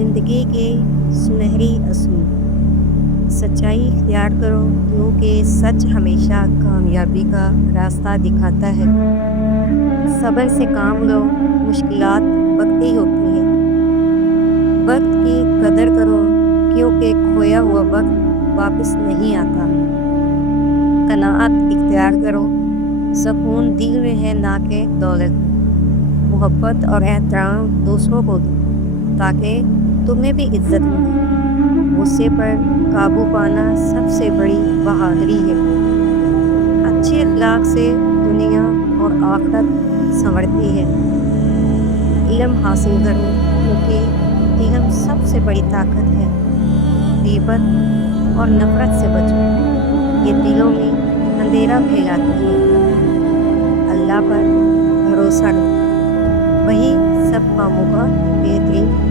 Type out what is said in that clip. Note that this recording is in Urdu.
زندگی کے سنہری اصول۔ سچائی اختیار کرو کیونکہ سچ ہمیشہ کامیابی کا راستہ دکھاتا ہے۔ صبر سے کام لو، مشکلات وقتی ہوتی ہیں۔ وقت کی قدر کرو کیونکہ کھویا ہوا وقت واپس نہیں آتا۔ قناعت اختیار کرو، سکون دل میں ہے نہ کہ دولت میں۔ محبت اور احترام دوسروں کو دو تاکہ تمہیں بھی عزت ملے۔ غصے پر قابو پانا سب سے بڑی بہادری ہے۔ اچھے اخلاق سے دنیا اور آخرت سنورتی ہے۔ علم حاصل کرو کیونکہ علم سب سے بڑی طاقت ہے۔ غیبت اور نفرت سے بچو، یہ دلوں میں اندھیرا پھیلاتی ہے۔ اللہ پر بھروسہ کرو، وہی سب کاموں کا بہترین